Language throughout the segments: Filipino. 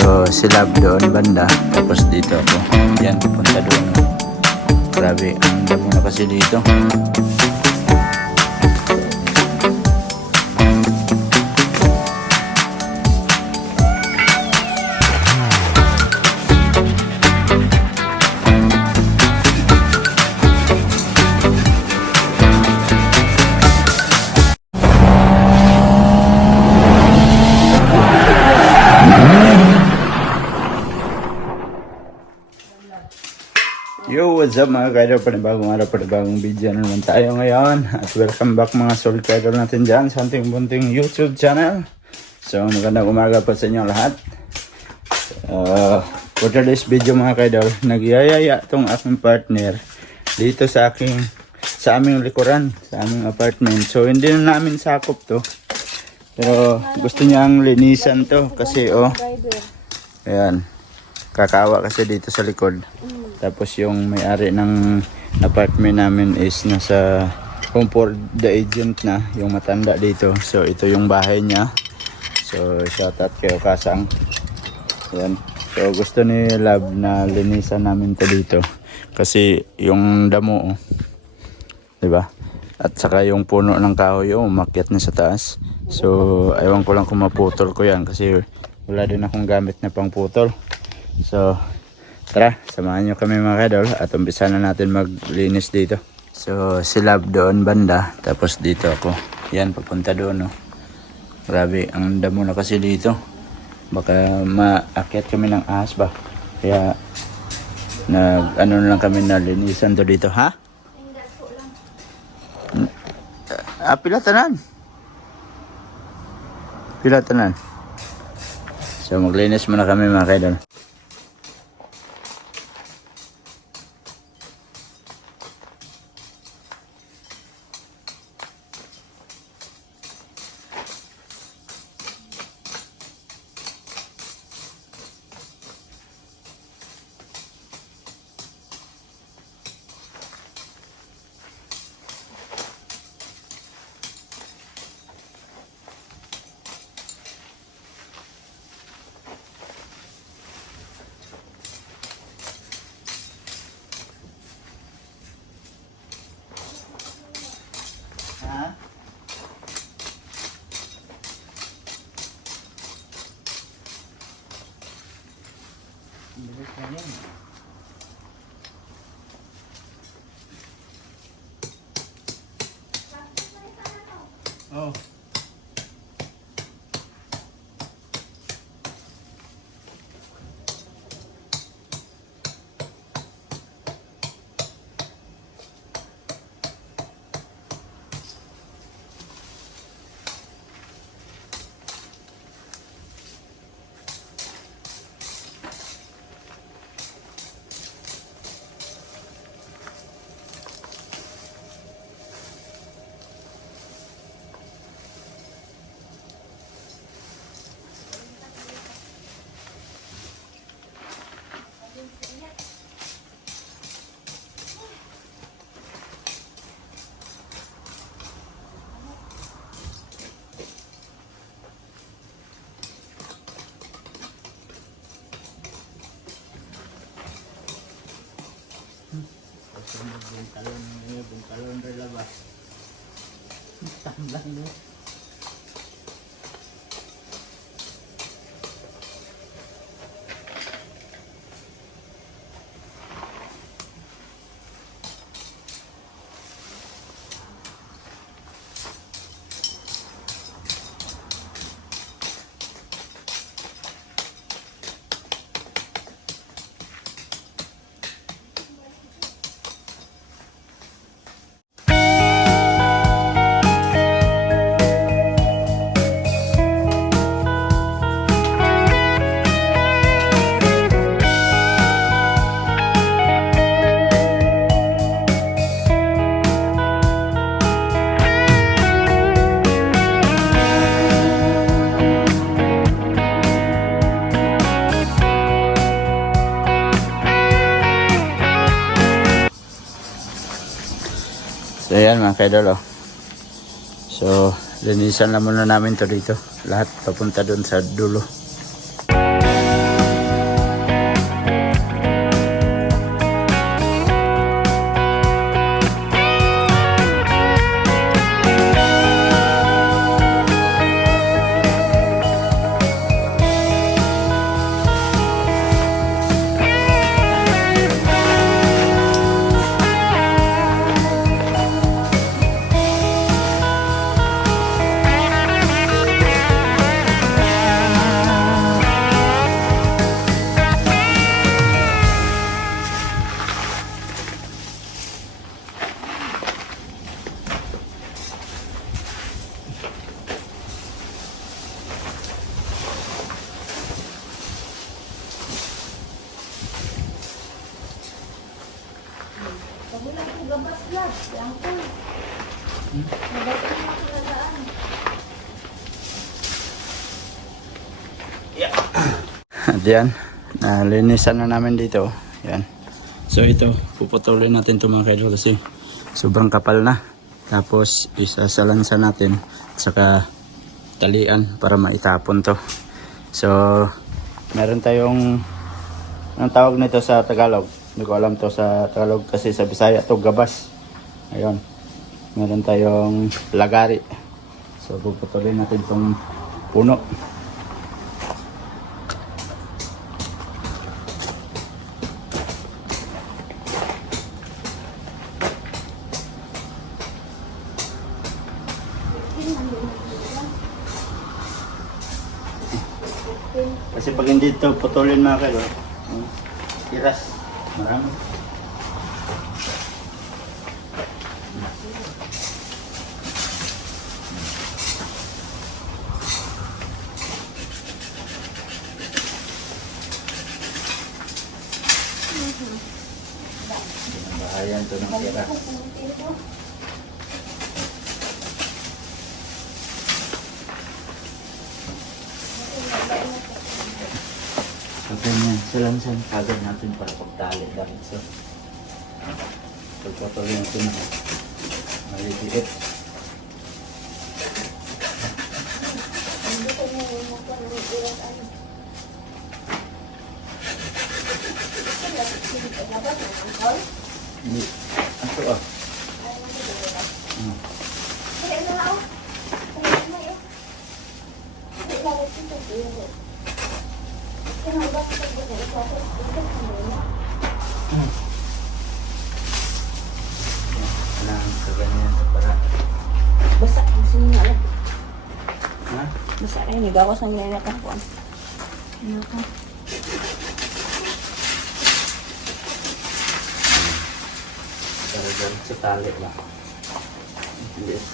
So, sila doon banda. Tapos dito ako. Yan, pupunta doon. Grabe, ang damo na kasi dito. Yo, what's up mga kaidol? Panibagong araw, panibagong video na naman tayo ngayon. At welcome back mga solid kaidol natin dyan sa ating bunting YouTube channel. So, magandang umaga po sa inyo lahat. Uh, for today's video mga kaidol, nagyayaya tong aking partner dito sa aking sa aming likuran, sa aming apartment. So, hindi na namin sakop to. Pero gusto niyang linisan to kasi oh, ayan, kakawa kasi dito sa likod. Tapos yung may-ari ng apartment namin is nasa home for the agent na, yung matanda dito. So ito yung bahay niya. So shout out kay Kasang. Yan. So gusto ni Love na linisan namin to dito. Kasi yung damo, oh. 'di ba? At saka yung puno ng kahoy, oh, umakyat na sa taas. So ewan ko lang kung maputol ko yan kasi wala din akong gamit na pangputol. So Tara, samahan nyo kami mga kadol at umpisa na natin maglinis dito. So, si Love doon banda, tapos dito ako. Yan, papunta doon, no. Grabe, ang damo na kasi dito. Baka maakyat kami ng ahas ba? Kaya, nag, ano na lang kami na linisan to dito, ha? Ah, pila tanan. Pila tanan. So, maglinis muna kami mga kadol. Ha? Yun. Oh. Tamblang no. Mga kaidol oh. So linisan na muna namin to dito. Lahat papunta doon sa dulo. At yan, nalinisan na namin dito. Yan. So ito, puputulin natin ito mga kaidol kasi sobrang kapal na. Tapos isasalansa natin at saka talian para maitapon to. So, meron tayong ang tawag nito sa Tagalog. Hindi ko alam to sa Tagalog kasi sa Bisaya to gabas. Ayun. Meron tayong lagari. So, puputulin natin tong puno. Kasi pag hindi ito putulin mga kayo, hmm, tiras. Marami. Bahayan ito ng tiras. So, ganyan. Salansan kagad natin para pagtali dahil sa pagkatuloy natin na maliliit. Hindi. Ako ah. Hmm. Kailangan sa ganyan para Basta, gusto niya alam. ha? Basta rin, nagawas na niya na kuwan. Ano ka? Talagang sa tali lang. Yes.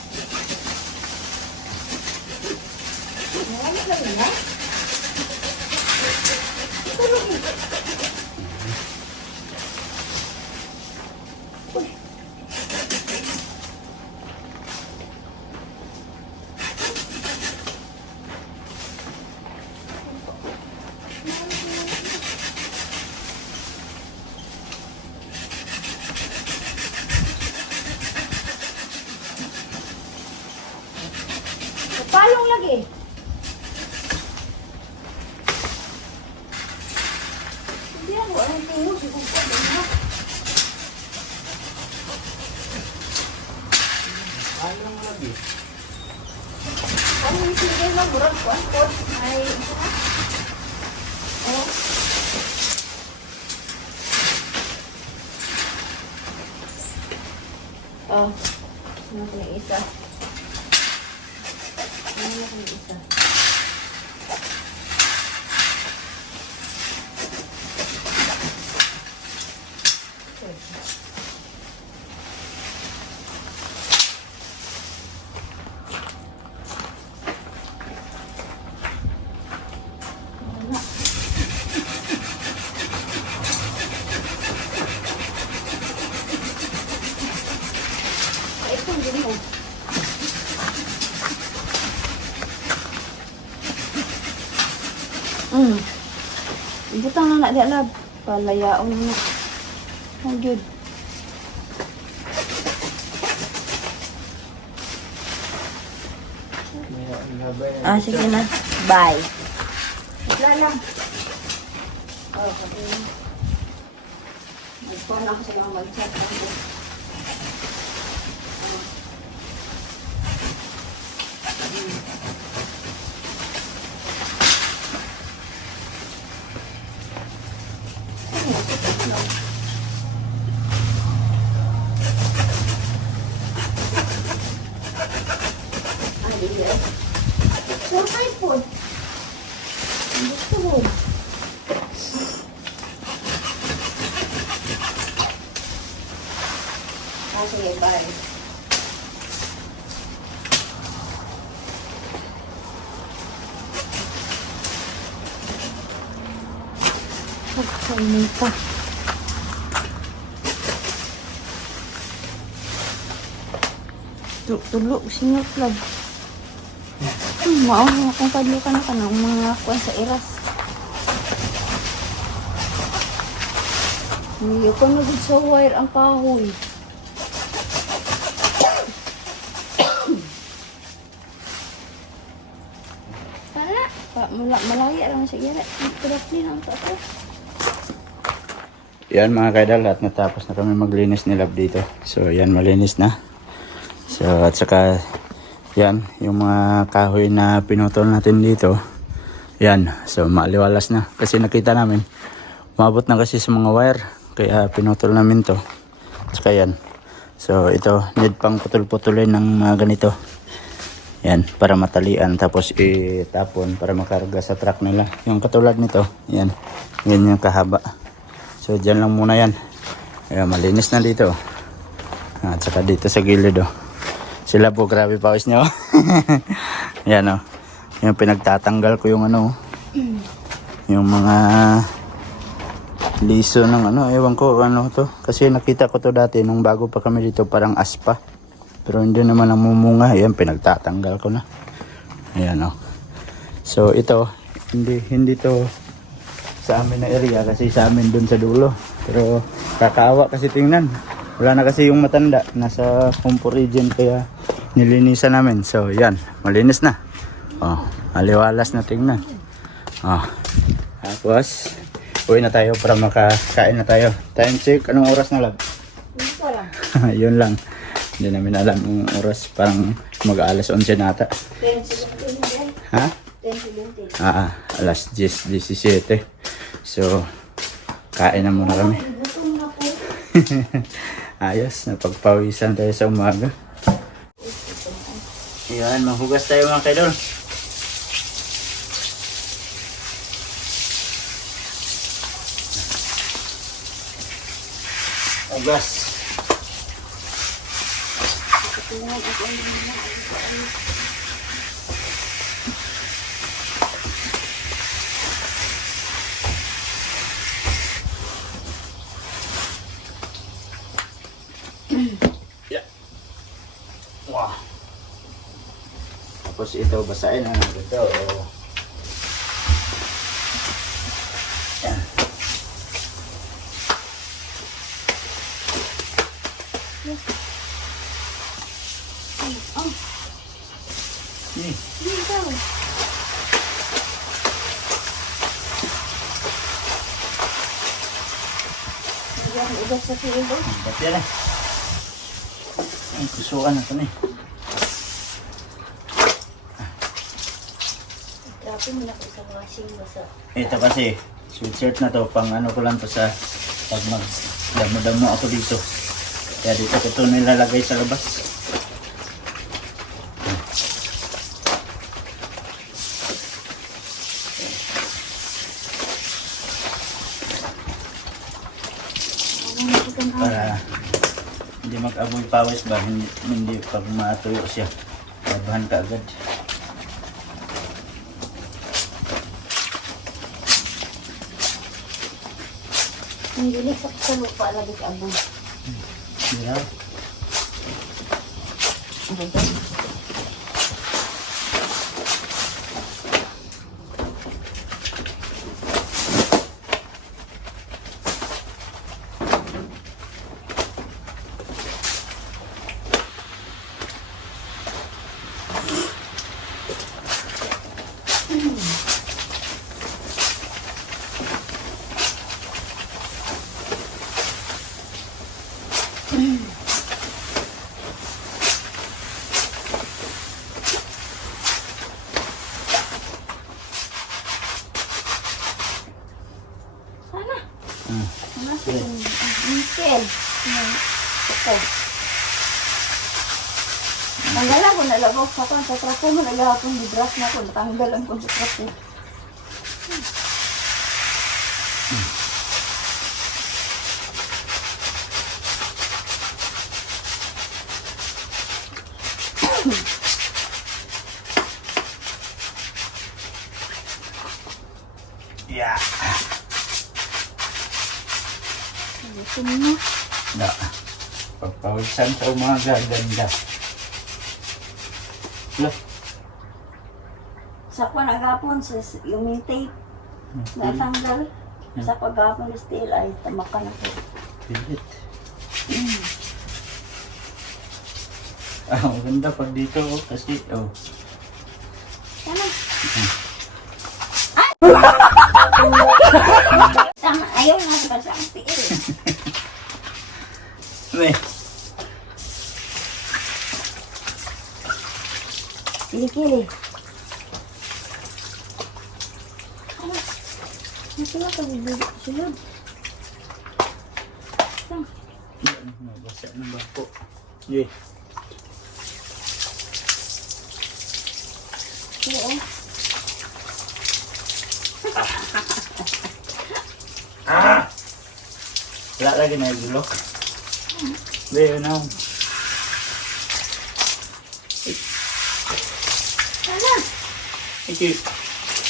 Palong lagi. Hindi ako, anong tungo, si Kuko, na. Alam mo lagi. Ano yung sige mo, murag ko, ang kot, ay? Oh. Oh, ano ko yung isa? Ano ko isa? Ay, ito, hindi mo. Mm. Ibutang na na di alab. Palayaon mo. Ang good. Ah, sige na. Bye. Wala lang. Oh, sabi mo. Mag-phone ako sa mga mag-chat. Your iPhone. Gusto mo. Ah, sige, bye. Pagkainin pa. Tu- Tulo, singot lang. Hmm, Mao na akong kadlukan ka ng mga kuwan sa iras. Niyo ko na sa wire ang kahoy. Sana, pa, mala, malaya lang sa ira. Tulad ni ang tato. Yan mga kaidal, at natapos na kami maglinis ni Lab dito. So yan, malinis na. So at saka, yan, yung mga kahoy na pinutol natin dito. Yan, so maaliwalas na. Kasi nakita namin, umabot na kasi sa mga wire. Kaya pinutol namin to. At saka yan. So ito, need pang putol-putulin ng mga ganito. Yan, para matalian. Tapos itapon para makarga sa truck nila. Yung katulad nito, yan. Yan kahaba. So dyan lang muna yan. Ayan, malinis na dito. At saka dito sa gilid oh. Sila po grabe pawis niyo. yan oh. Yung pinagtatanggal ko yung ano. oh. Yung mga liso ng ano. Ewan ko ano to. Kasi nakita ko to dati nung bago pa kami dito parang aspa. Pero hindi naman namumunga. Ayan pinagtatanggal ko na. Ayan oh. So ito hindi hindi to sa amin na area kasi sa amin dun sa dulo. Pero kakaawa kasi tingnan. Wala na kasi yung matanda. Nasa Kumpo region kaya nilinisan namin. So yan, malinis na. Oh, aliwalas na tingnan. Oh. Tapos, uwi na tayo para makakain na tayo. Time check, anong oras na lang? Yun lang. Hindi namin alam yung oras. Parang mag-aalas 11 nata. 10 seconds. Ha? 10 seconds. Ah, ah, alas 10, 17. So, kain na muna kami. Ayos, napagpawisan tayo sa umaga. Yan, mahugas tayo mga kaidol. Hugas. Yeah. Tapos ito, basahin na natin ito. Yan. Oh, Hmm. dito. Ayan, ugat sa kilo. Ba't yan eh? Ay, kusukan na na eh. Mo sa washing basa. Ito kasi, sweatshirt na to, pang ano ko lang to sa pag mag damo-damo ako dito. Kaya dito ko to nilalagay sa labas. Para hindi mag-amoy pawis ba, hindi, hindi pag matuyo siya. Labahan ka agad. Ni sa sa lupa lagi ka abang. Yeah. Sana. Hmm. Ano sa Mikel? Ito. Tanggalan ko nalabog sa kan sa trapo mo nagahapon gibras na ko natanggalan ko sa trapo. Yeah. Gusto mo na. Da. Pagpawisan sa umaga, ganda. Sa panagapon, sa yung tape, natanggal. Sa pagapon, still ay tamakan ako. pilit. Ah, maganda pag dito oh, kasi, oh. Tama. Ay! Tama, ayaw nga sa sa tiil. May, Kili-kili. Ano? Ito na pag-ibig. Sulod. Tama. nabasa na ba po? Yeah. Oo. Ah! Wala lagi na gulo. Hindi, yun na. Tama. Iki,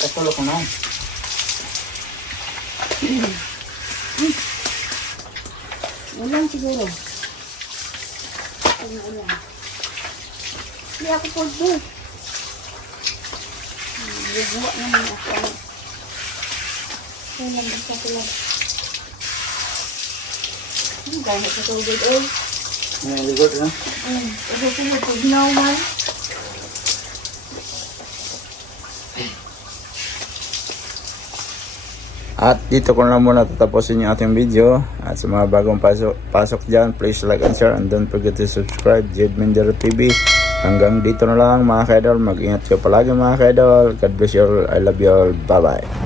katulog ko na. Ulan siguro. Ano ulan? Hindi ako po doon. Bubuwa naman ako. Kaya lang isa sila. Ano gaya sa tubig eh? May ligot na. Ano? Ito sila po ginawan. At dito ko na muna tatapusin yung ating video. At sa mga bagong pasok, pasok dyan, please like and share. And don't forget to subscribe, Jed Mendero TV. Hanggang dito na lang mga kaidol. Mag-ingat kayo palagi mga kaidol. God bless you all. I love you all. Bye-bye.